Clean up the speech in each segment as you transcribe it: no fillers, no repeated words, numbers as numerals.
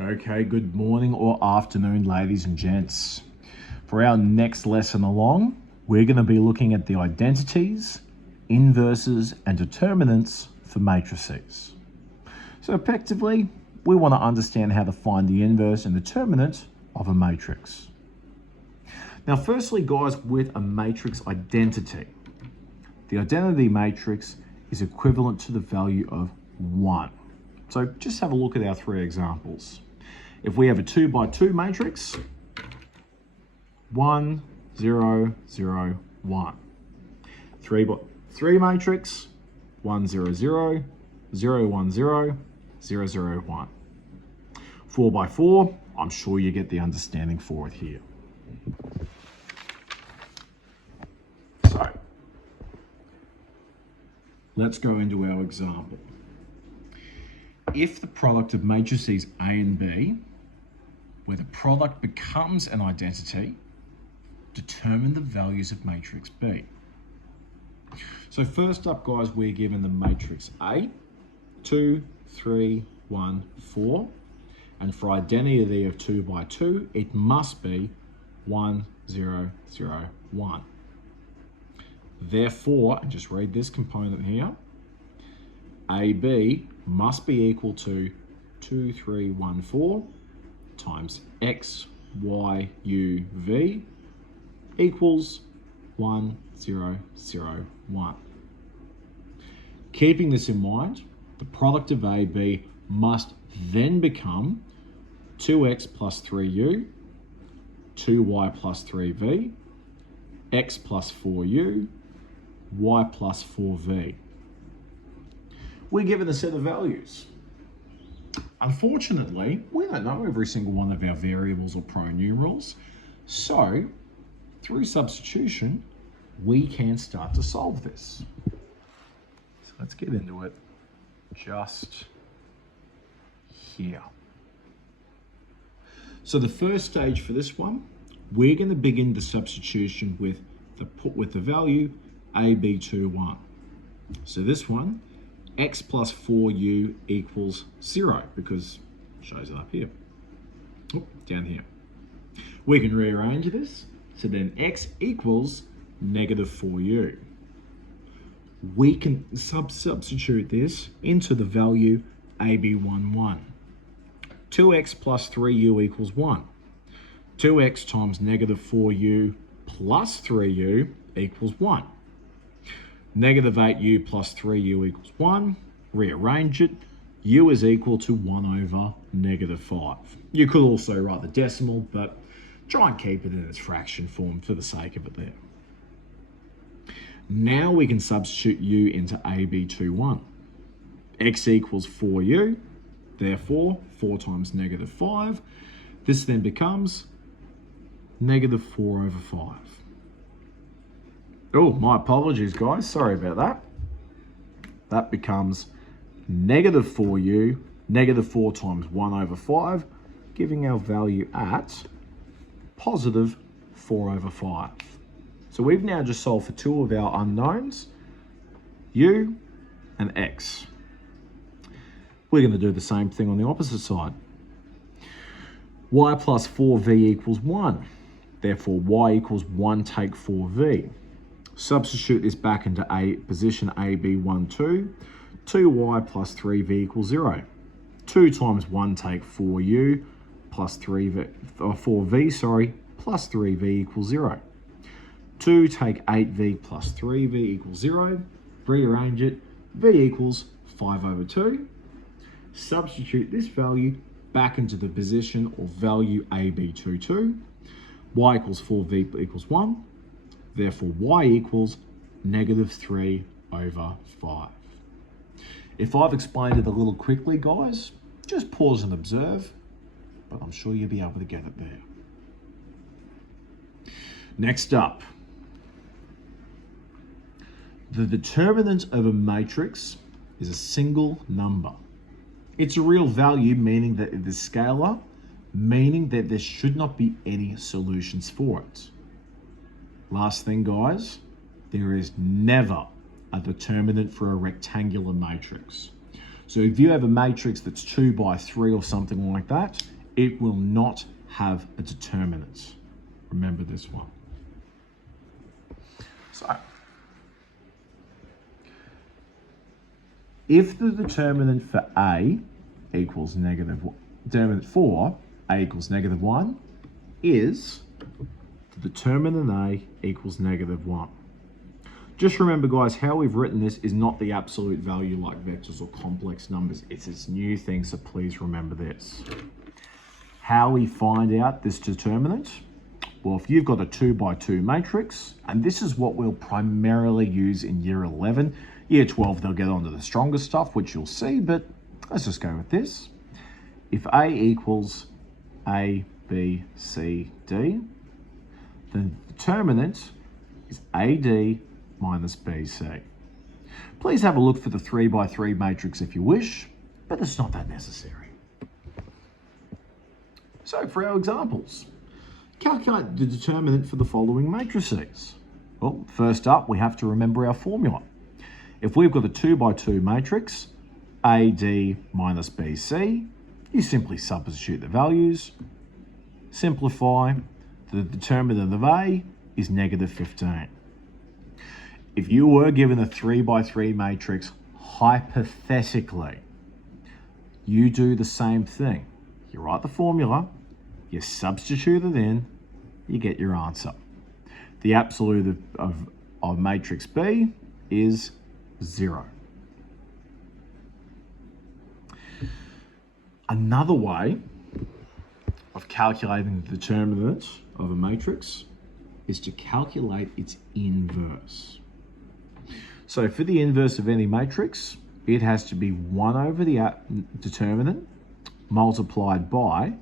Okay, good morning or afternoon, ladies and gents. For our next lesson along, we're going to be looking at the identities, inverses, and determinants for matrices. So effectively, we want to understand how to find the inverse and determinant of a matrix. Now, firstly, guys, with a matrix identity, the identity matrix is equivalent to the value of 1. So just have a look at our three examples. If we have a 2 by 2 matrix, 1, 0, 0, 1. 3 by 3 matrix, 1, 0, 0, 0, 1, 0, 0, 0, 1. 4 by 4, I'm sure you get the understanding for it here. So, let's go into our example. If the product of matrices A and B, where the product becomes an identity, determine the values of matrix B. So first up, guys, we're given the matrix A, 2, 3, 1, 4. And for identity of 2 by 2, it must be 1, 0, 0, 1. Therefore, and just read this component here, AB must be equal to 2, 3, 1, 4 times X, Y, U, V equals 1, 0, 0, 1. Keeping this in mind, the product of AB must then become 2X plus 3U, 2Y plus 3V, X plus 4U, Y plus 4V. We're given a set of values. Unfortunately, we don't know every single one of our variables or pronumerals. So, through substitution, we can start to solve this. So let's get into it just here. So the first stage for this one, we're going to begin the substitution with the value AB21. So this one, X plus 4U equals 0 because it shows it up here. Down here. We can rearrange this. So then X equals negative 4U. We can substitute this into the value AB11. 2X plus 3U equals 1. 2X times negative 4U plus 3U equals 1. Negative 8U plus 3U equals 1. Rearrange it. U is equal to 1 over negative 5. You could also write the decimal, but try and keep it in its fraction form for the sake of it there. Now we can substitute U into AB21. X equals 4U. Therefore, 4 times negative 5. This then becomes negative 4 over 5. Oh, my apologies, guys. Sorry about that. That becomes negative 4U, negative 4 times 1 over 5, giving our value at positive 4 over 5. So we've now just solved for two of our unknowns, U and X. We're going to do the same thing on the opposite side. Y plus 4V equals 1. Therefore, Y equals 1 take 4V. Substitute this back into position AB12. 2Y plus 3V equals 0. 2 times 1 take 4U plus 4V, plus 3V equals 0. 2 take 8V plus 3V equals 0. Rearrange it. V equals 5 over 2. Substitute this value back into the position or value AB22. Y equals 4V equals 1. Therefore, Y equals negative 3 over 5. If I've explained it a little quickly, guys, just pause and observe, but I'm sure you'll be able to get it there. Next up, the determinant of a matrix is a single number. It's a real value, meaning that it is scalar, meaning that there should not be any solutions for it. Last thing, guys, there is never a determinant for a rectangular matrix. So if you have a matrix that's 2 by 3 or something like that, it will not have a determinant. Remember this one. So, if the determinant for A equals determinant for A equals -1 is the determinant A equals -1. Just remember, guys, how we've written this is not the absolute value like vectors or complex numbers. It's this new thing, so please remember this. How we find out this determinant? Well, if you've got a 2 by 2 matrix, and this is what we'll primarily use in year 11, year 12, they'll get onto the stronger stuff, which you'll see, but let's just go with this. If A equals A, B, C, D, then the determinant is AD minus BC. Please have a look for the 3 by 3 matrix if you wish, but it's not that necessary. So for our examples, calculate the determinant for the following matrices. Well, first up, we have to remember our formula. If we've got a 2 by 2 matrix, AD minus BC, you simply substitute the values, simplify, the determinant of A is -15. If you were given a 3 by 3 matrix, hypothetically, you do the same thing. You write the formula, you substitute it in, you get your answer. The absolute of matrix B is 0. Another way of calculating the determinant of a matrix is to calculate its inverse. So for the inverse of any matrix, it has to be 1 over the determinant multiplied by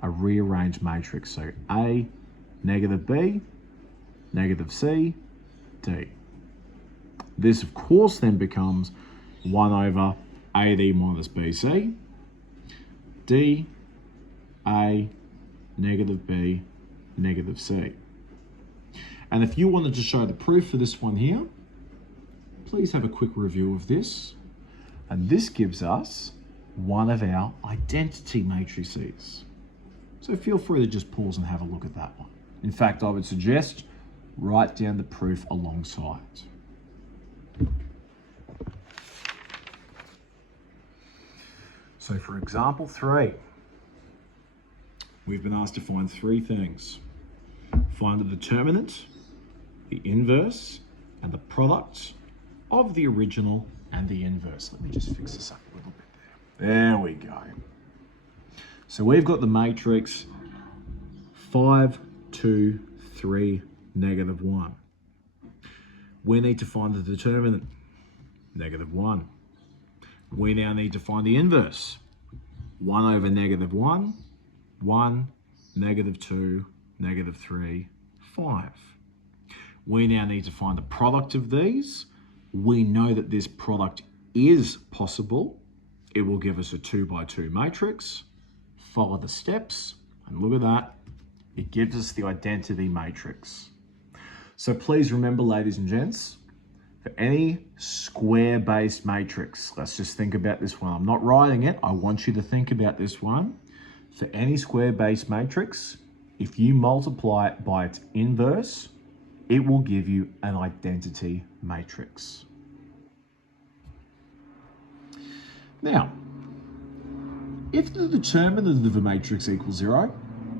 a rearranged matrix. So A, -B, -C, D. This, of course, then becomes 1 over AD minus BC, D, A, -B, -C. And if you wanted to show the proof for this one here, please have a quick review of this. And this gives us one of our identity matrices. So feel free to just pause and have a look at that one. In fact, I would suggest write down the proof alongside. So for example 3, we've been asked to find 3 things. Find the determinant, the inverse, and the product of the original and the inverse. Let me just fix this up a little bit there. There we go. So we've got the matrix 5, 2, 3, -1. We need to find the determinant, -1. We now need to find the inverse, 1 over -1, 1, -2, -3, 5. We now need to find the product of these. We know that this product is possible. It will give us a 2 by 2 matrix. Follow the steps, and look at that. It gives us the identity matrix. So please remember, ladies and gents, for any square-based matrix, let's just think about this one. I'm not writing it. I want you to think about this one. For any square-based matrix, if you multiply it by its inverse, it will give you an identity matrix. Now, if the determinant of a matrix equals 0,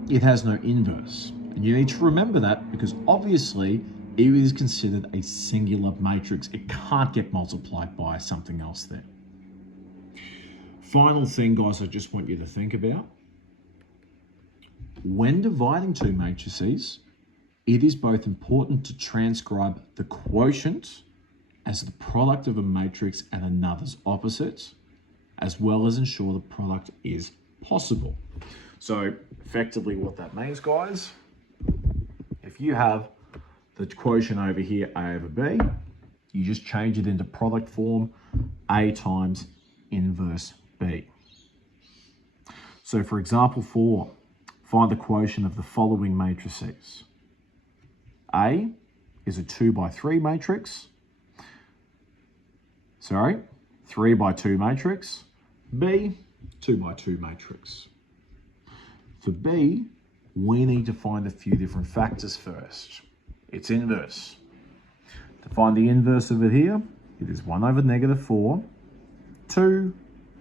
it has no inverse. And you need to remember that because obviously it is considered a singular matrix. It can't get multiplied by something else there. Final thing, guys, I just want you to think about. When dividing 2 matrices, it is both important to transcribe the quotient as the product of a matrix and another's opposite, as well as ensure the product is possible. So effectively what that means, guys, if you have the quotient over here, A over B, you just change it into product form, A times inverse B. So for example 4, find the quotient of the following matrices. A is a 2 by 3 matrix. 3 by 2 matrix. B, 2 by 2 matrix. For B, we need to find a few different factors first. Its inverse. To find the inverse of it here, it is 1 over negative 4, 2,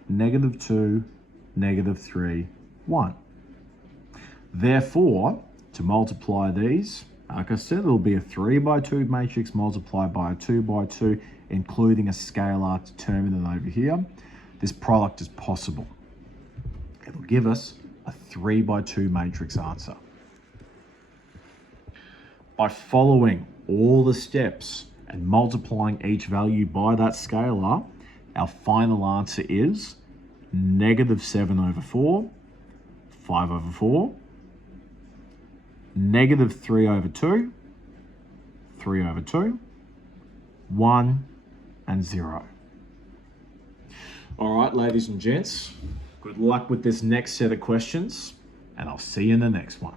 negative 2, negative 3, 1. Therefore, to multiply these, like I said, it'll be a 3 by 2 matrix multiplied by a 2 by 2, including a scalar determinant over here. This product is possible. It'll give us a 3 by 2 matrix answer. By following all the steps and multiplying each value by that scalar, our final answer is negative 7 over 4, 5 over 4, negative 3 over 2, 3 over 2, 1, and 0. All right, ladies and gents, good luck with this next set of questions, and I'll see you in the next one.